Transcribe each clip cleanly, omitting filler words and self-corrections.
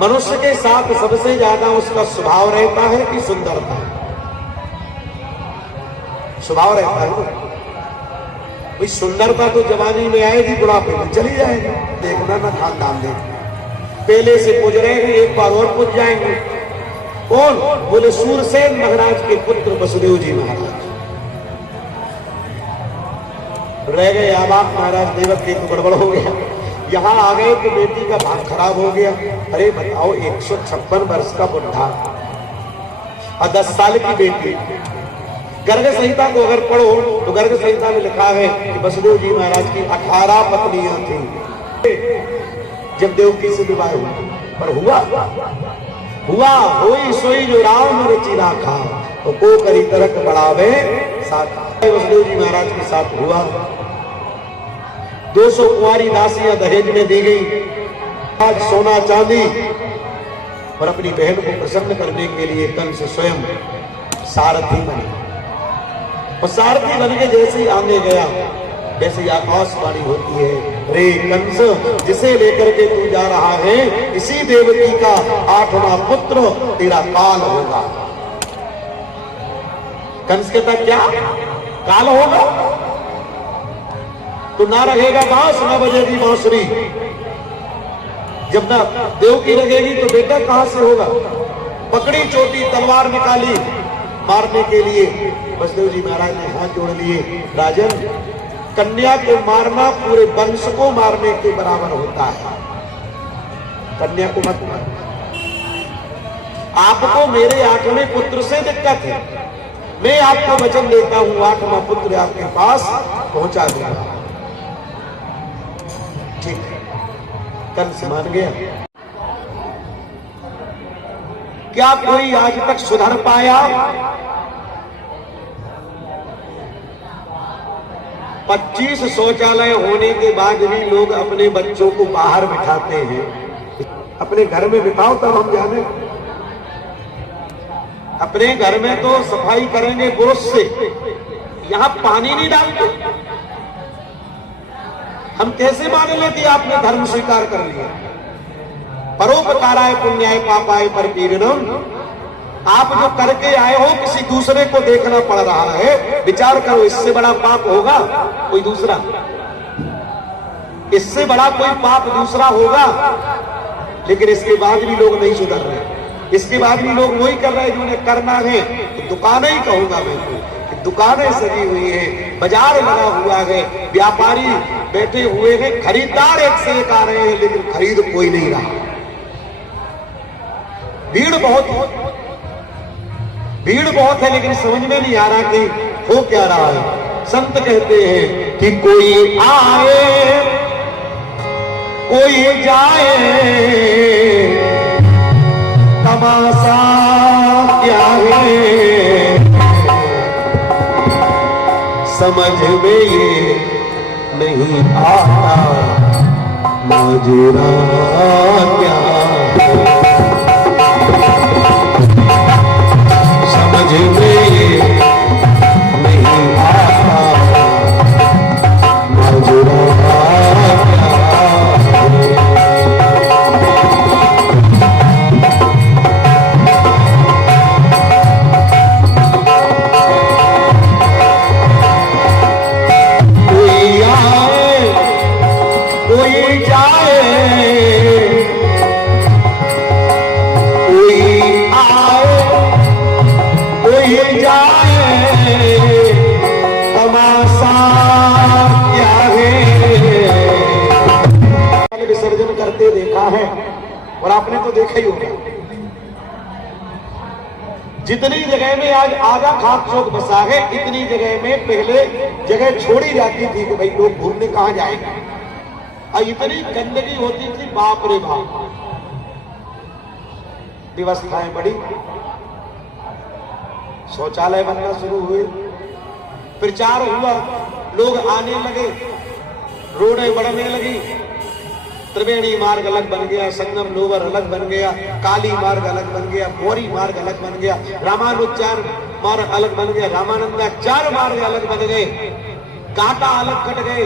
मनुष्य के साथ सबसे ज्यादा उसका स्वभाव रहता है कि सुंदरता? स्वभाव रहता है। भाई सुंदरता तो जवानी में आएगी, बुढ़ापे में चली जाएगी। देखना ना खानदान देख, पहले से पूज रहे हैं, एक बार और पूज जाएंगे। कौन? बोले सूरसेन महाराज के पुत्र वसुदेव जी महाराज। रह गए आबाद महाराज देवक, तो गड़बड़ हो गया। यहाँ आ गए तो बेटी का भाग खराब हो गया। अरे बताओ, 156 वर्ष का बुढ़ा और 10 साल की बेटी। गर्ग संहिता को अगर पढ़ो तो गर्ग संहिता में लिखा है कि वसुदेव जी महाराज की 18 पत्नियां थी जब देवकी से विवाह हुआ। पर हुआ होई सोई जो राम रुचि राखा, तो को करी तरक बढ़ावे साथ। वसुदेव जी महाराज के साथ हुआ। 200 कुंवारी दासियां दहेज में दी गई, आज सोना चांदी। और अपनी बहन को प्रसन्न करने के लिए कंस स्वयं सारथी बने। और सारथी बन के जैसे ही आगे गया, वैसे ही आकाशवाणी होती है, रे कंस, जिसे लेकर के तू जा रहा है, इसी देवकी का 8वां पुत्र तेरा काल होगा। कंस कहता क्या काल होगा? तो ना रहेगा बांस, ना बजेगी बांसुरी। जब ना देवकी लगेगी तो बेटा कहां से होगा? पकड़ी चोटी, तलवार निकाली मारने के लिए। वसुदेव जी महाराज ने हाथ जोड़ लिए, राजन, कन्या को मारना पूरे वंश को मारने के बराबर होता है। कन्या को मत मारना। आपको मेरे 8वें पुत्र से दिक्कत है, मैं आपको वचन देता हूं 8वां पुत्र आपके पास पहुंचा दूंगा। ठीक है, कंस मान गया। क्या कोई आज तक सुधर पाया? 25 शौचालय होने के बाद भी लोग अपने बच्चों को बाहर बिठाते हैं। अपने घर में बिठाओ तब हम जाने। अपने घर में तो सफाई करेंगे ब्रश से, यहां पानी नहीं डालते। हम कैसे मान लेते आपने धर्म स्वीकार कर लिया? परोपकाराय पुण्याय पापाय परपीड़नम। आप जो करके आए हो, किसी दूसरे को देखना पड़ रहा है। विचार करो, इससे बड़ा पाप होगा कोई दूसरा? इससे बड़ा कोई पाप दूसरा होगा? लेकिन इसके बाद भी लोग नहीं सुधर रहे। इसके बाद भी लोग वही कर रहे हैं जो उन्हें करना है। तो दुकानें ही कहूंगा मैं तो, दुकानें सजी हुई है, बाजार लगा हुआ है, व्यापारी बैठे हुए हैं, खरीदार एक से एक आ रहे हैं, लेकिन खरीद कोई नहीं रहा। भीड़ बहुत है, लेकिन समझ में नहीं आ रहा कि हो क्या रहा है। संत कहते हैं कि कोई आए कोई जाए, तमाशा क्या है समझ में ये नहीं आता, माजरा क्या है समझ में ये नहीं आता, माजरा क्या देखा है। और आपने तो देखा ही होगा, जितनी जगह में आज आधा खाक चौक बसा है, इतनी जगह में पहले जगह छोड़ी जाती थी कि भाई लोग घूमने कहां जाएंगे। और इतनी गंदगी होती थी, बाप रे बाप। व्यवस्थाएं बड़ी, शौचालय बनना शुरू हुए, प्रचार हुआ, लोग आने लगे, रोडें बढ़ने लगी, त्रिवेणी मार्ग अलग बन गया, संगम लोवर अलग बन गया, काली मार्ग अलग बन गया, गौरी मार्ग अलग बन गया, रामानुचार मार्ग अलग बन गया, रामानंदाचार्य मार्ग अलग बन गए, कांटा अलग कट गए,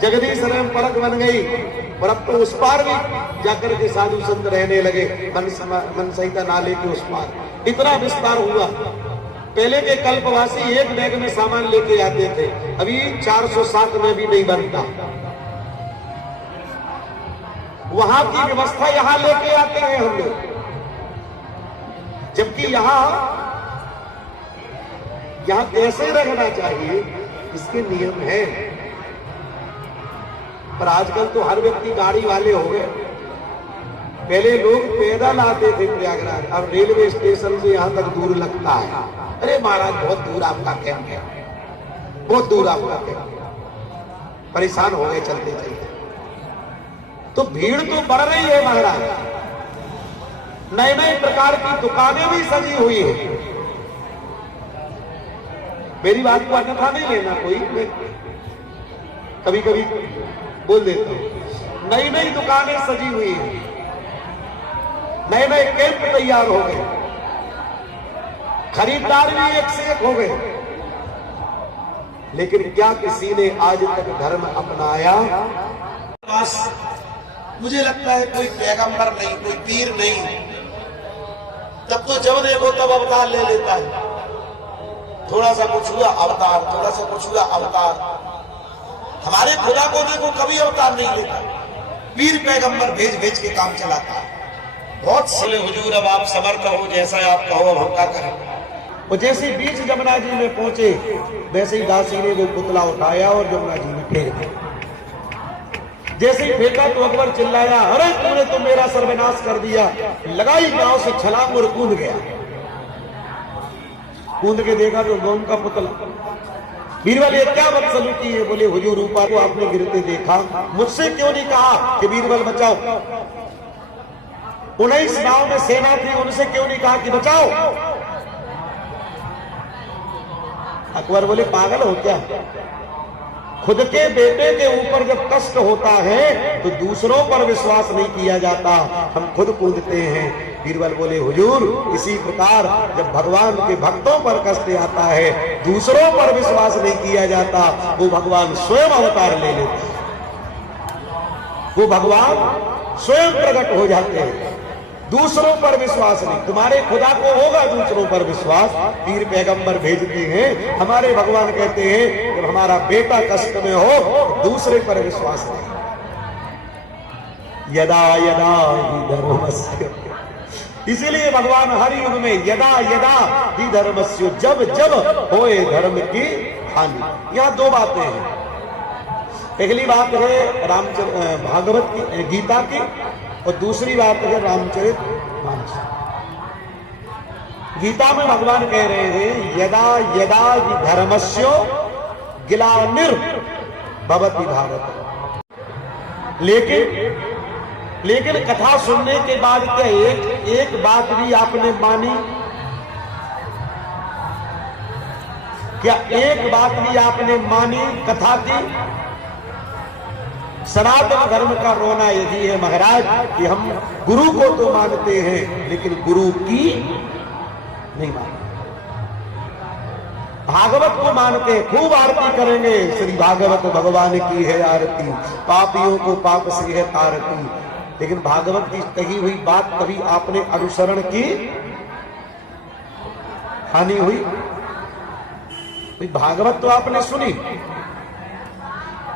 जगदीश राम पड़क बन गई, और अब तो उस पार भी जाकर के साधु संत रहने लगे, मन संहिता नाले के उस पार। इतना विस्तार हुआ। पहले के कल्पवासी एक बैग में सामान लेके आते थे, अभी 407 में भी नहीं बनता। वहां की व्यवस्था यहां लेके आते हैं हम लोग, जबकि यहां कैसे रहना चाहिए इसके नियम है। पर आजकल तो हर व्यक्ति गाड़ी वाले हो गए। पहले लोग पैदल आते थे प्रयागराज, अब रेलवे स्टेशन से यहां तक दूर लगता है। अरे महाराज बहुत दूर आपका कैंप है, बहुत दूर आपका कैंप है। परेशान हो गए चलते चलते। तो भीड़ तो बढ़ रही है महाराज, नए नए प्रकार की दुकानें भी सजी हुई है। मेरी बात को अन्यथा नहीं लेना कोई, मैं कभी कभी बोल देता हूं। नई नई दुकानें सजी हुई हैं, नए नए कैंप तैयार हो गए, खरीदार भी एक से एक हो गए। लेकिन क्या किसी ने आज तक धर्म अपनाया? बस मुझे लगता है कोई पैगंबर नहीं, कोई पीर नहीं। तब तो जब देखो तब अवतार ले लेता है। थोड़ा सा कुछ हुआ अवतार, थोड़ा सा कुछ हुआ अवतार। हमारे खुदा को देखो कभी अवतार नहीं लेता, पीर पैगंबर भेज भेज के काम चलाता है। बहुत सले हुजूर, अब आप समर्थ हो, जैसा आप कहो हम क्या करें। वो जैसे बीच जमुना जी में पहुंचे, वैसे ही दासी ने वो पुतला उठाया और जमुना जी में फेंक दिया। जैसे ही फेंका तो अकबर चिल्लाया, अरे तूने तो मेरा सर्वनाश कर दिया। लगाई नाव से छलांग और कूद गया। कूद के देखा तो गौन का पुतला। बीरबल ये क्या बदसलूकी है? बोले हुजूर ऊपर को आपने गिरते देखा, मुझसे क्यों नहीं कहा कि बीरबल बचाओ? 19 नाव में सेना थी, उनसे क्यों नहीं कहा कि बचाओ? अकबर बोले पागल हो क्या? खुद के बेटे के ऊपर जब कष्ट होता है तो दूसरों पर विश्वास नहीं किया जाता, हम खुद कूदते हैं। बीरबल बोले हुजूर इसी प्रकार जब भगवान के भक्तों पर कष्ट आता है, दूसरों पर विश्वास नहीं किया जाता, वो भगवान स्वयं अवतार ले लेते हैं, वो भगवान स्वयं प्रकट हो जाते हैं। दूसरों पर विश्वास नहीं। तुम्हारे खुदा को होगा दूसरों पर विश्वास, पीर पैगंबर भेजते हैं। हमारे भगवान कहते हैं जब हमारा बेटा कष्ट में हो दूसरे पर विश्वास नहीं। यदा यदा ही धर्मस्य, इसीलिए भगवान हर युग में यदा यदा ही धर्मस्य, जब जब होए धर्म की हानि। यहां दो बातें हैं। पहली बात है रामचंद्र भागवत की, गीता की, और दूसरी बात है रामचरितमानस। गीता में भगवान कह रहे हैं यदा यदा हि धर्मस्य ग्लानिर् भवति भारत। लेकिन कथा सुनने के बाद क्या एक बात भी आपने मानी? क्या एक बात भी आपने मानी कथा की? सनातन धर्म का रोना यही है महाराज कि हम गुरु को तो मानते हैं लेकिन गुरु की नहीं मानते। भागवत को मानते हैं, खूब आरती करेंगे, श्री भागवत भगवान की है आरती, पापियों को पाप से है तारती। लेकिन भागवत की कही हुई बात कभी आपने अनुसरण की? हानि हुई? भागवत तो आपने सुनी,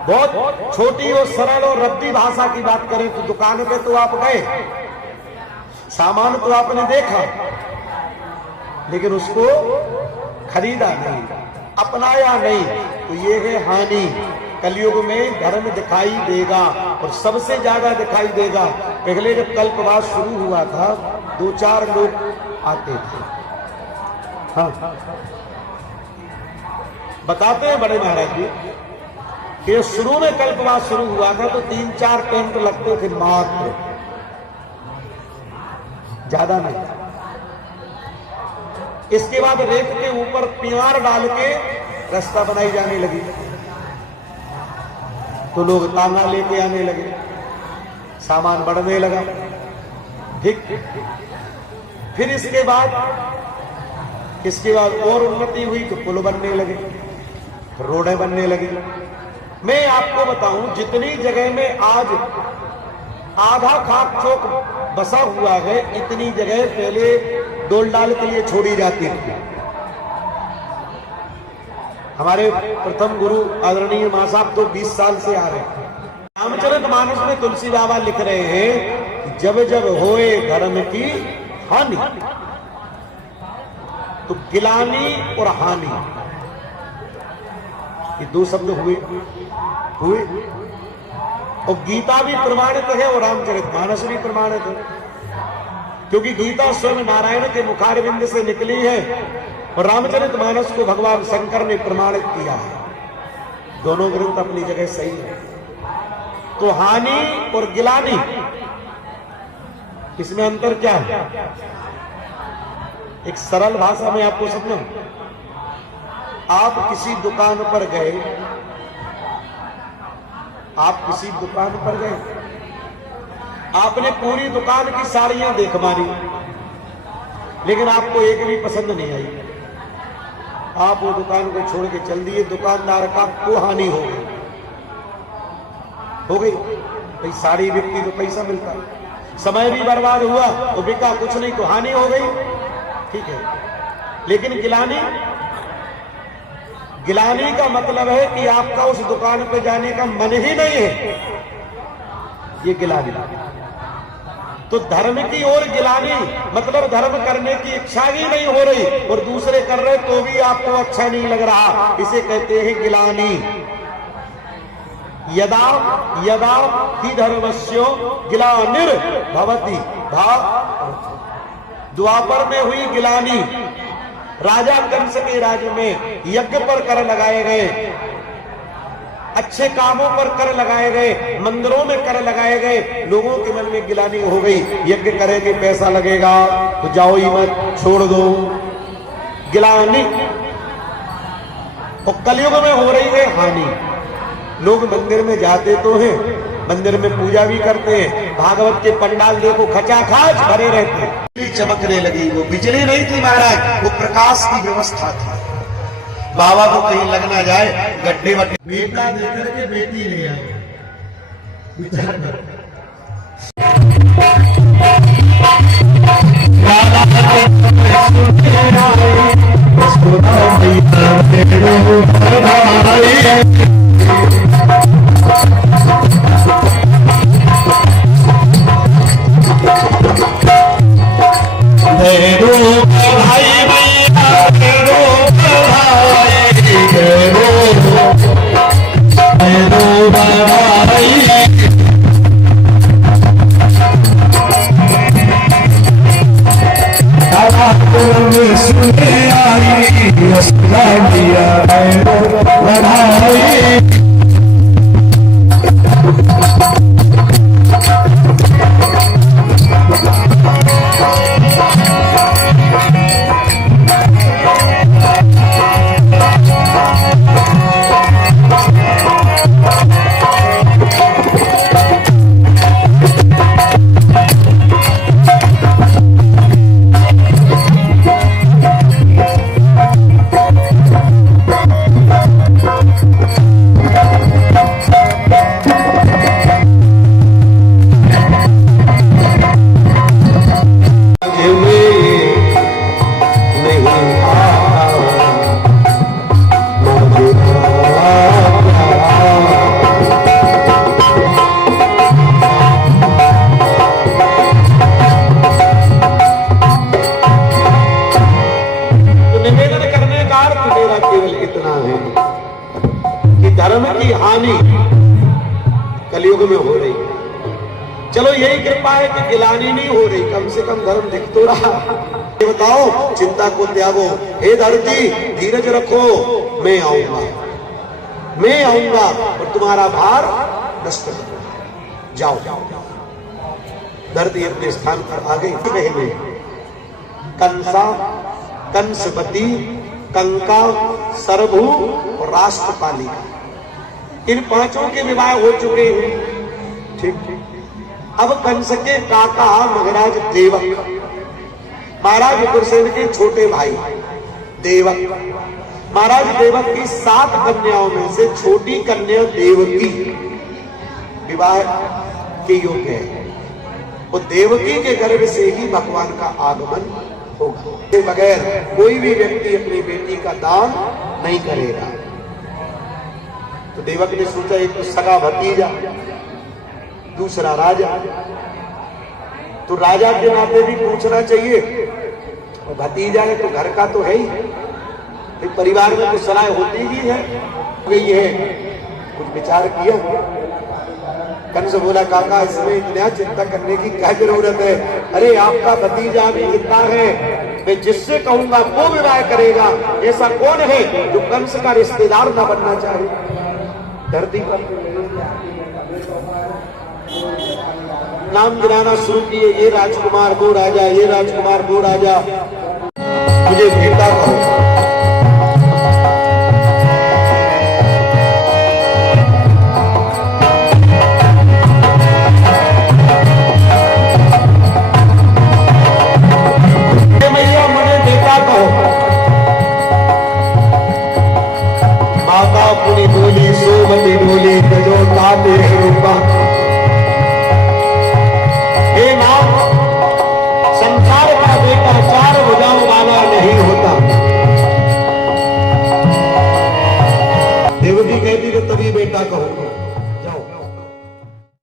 बहुत छोटी और सरल और रद्दी भाषा की बात करें तो दुकान पे तो आप गए, सामान तो आपने देखा, लेकिन उसको खरीदा नहीं, अपनाया नहीं, तो ये है हानि। कलयुग में धर्म दिखाई देगा और सबसे ज्यादा दिखाई देगा। पहले जब कल्पवास शुरू हुआ था 2-4 लोग आते थे, हाँ बताते हैं बड़े महाराज जी कि शुरू में कल्पवास शुरू हुआ था तो 3-4 टेंट लगते थे मात्र, ज्यादा नहीं। इसके बाद रेत के ऊपर पियार डाल के रास्ता बनाई जाने लगी तो लोग तांगा लेके आने लगे, सामान बढ़ने लगा। ठीक, फिर इसके बाद और उन्नति हुई तो पुल बनने लगे, रोडें बनने लगी। मैं आपको बताऊं जितनी जगह में आज आधा खाक चौक बसा हुआ है, इतनी जगह पहले डोल डाल के लिए छोड़ी जाती थी। हमारे प्रथम गुरु आदरणीय मां साहब तो 20 साल से आ रहे हैं। रामचरितमानस में तुलसी बाबा लिख रहे हैं कि जब जब होए धर्म की हानि, तो गिलानी और हानि, ये दो शब्द हुए। और गीता भी प्रमाणित है और रामचरितमानस भी प्रमाणित है, क्योंकि गीता स्वयं नारायण के मुखारविंद से निकली है और रामचरितमानस को भगवान शंकर ने प्रमाणित किया है। दोनों ग्रंथ अपनी जगह सही है। तो हानि और गिलानी, इसमें अंतर क्या है? एक सरल भाषा में आपको समझाऊं। आप किसी दुकान पर गए, आपने पूरी दुकान की साड़ियां देख मारी, लेकिन आपको एक भी पसंद नहीं आई। आप वो दुकान को छोड़ के चल दिए, दुकानदार का को हानि हो गई। भाई साड़ी बिकती तो पैसा मिलता, समय भी बर्बाद हुआ, वो बिका कुछ नहीं तो हानि हो गई, ठीक है। लेकिन गिलानी का मतलब है कि आपका उस दुकान पे जाने का मन ही नहीं है, ये गिलानी। तो धर्म की ओर गिलानी मतलब धर्म करने की इच्छा ही नहीं हो रही और दूसरे कर रहे तो भी आपको अच्छा नहीं लग रहा, इसे कहते हैं गिलानी। यदा यदा ही धर्मस्यो गिलानिर भवति द्वापर में हुई गिलानी। राजा कंस के राज्य में यज्ञ पर कर लगाए गए, अच्छे कामों पर कर लगाए गए, मंदिरों में कर लगाए गए, लोगों के मन में गिलानी हो गई। यज्ञ करेंगे पैसा लगेगा तो जाओ ही मत, छोड़ दो, गिलानी। और कलयुग में हो रही है हानि। लोग मंदिर में जाते तो हैं, मंदिर में पूजा भी करते हैं, भागवत के पंडाल देखो खचाखच भरे रहते हैं। चमकने लगी, वो बिजली नहीं थी महाराज, वो प्रकाश की व्यवस्था थी। बाबा को कहीं लग ना जाए, गड्ढे वड्ढे बेटा देकर के बेटी ले आए, विचार करो। कलयुग में हो रही। चलो यही कृपा है कि गिलानी नहीं हो रही, कम से कम धर्म दिख तो रहा। ये बताओ, चिंता को त्यागो, हे धरती धीरज रखो, मैं आऊंगा और तुम्हारा भार नष्ट कर जाओ। धरती अपने स्थान पर आ गई। बहने कंसा, कंसवती, कंका, सरभू और राष्ट्रपाली, इन पांचों के विवाह हो चुके हैं। ठीक। अब कंस के काका महाराज देवक, महाराज उग्रसेन के छोटे भाई देवक, महाराज देवक की 7 कन्याओं में से छोटी कन्या देवकी विवाह के योग्य है। वो देवकी के गर्भ से ही भगवान का आगमन होगा। इसके बगैर कोई भी व्यक्ति अपनी बेटी का दान नहीं करेगा। तो देवक ने सोचा एक तो सगा भतीजा, दूसरा राजा, तो राजा के नाते भी पूछना चाहिए, और भतीजा है तो घर का तो है ही, एक परिवार में कुछ सलाह होती ही है। गई है कुछ विचार किया। कंस बोला काका इसमें इतना चिंता करने की क्या जरूरत है, अरे आपका भतीजा भी इतना है, मैं जिससे कहूंगा वो विवाह करेगा। ऐसा कौन है जो कंस का रिश्तेदार ना बनना चाहे धरती पर। नाम गिनाना शुरू किए, ये राजकुमार वो राजा, ये राजकुमार वो राजा, मुझे बेटा कहो।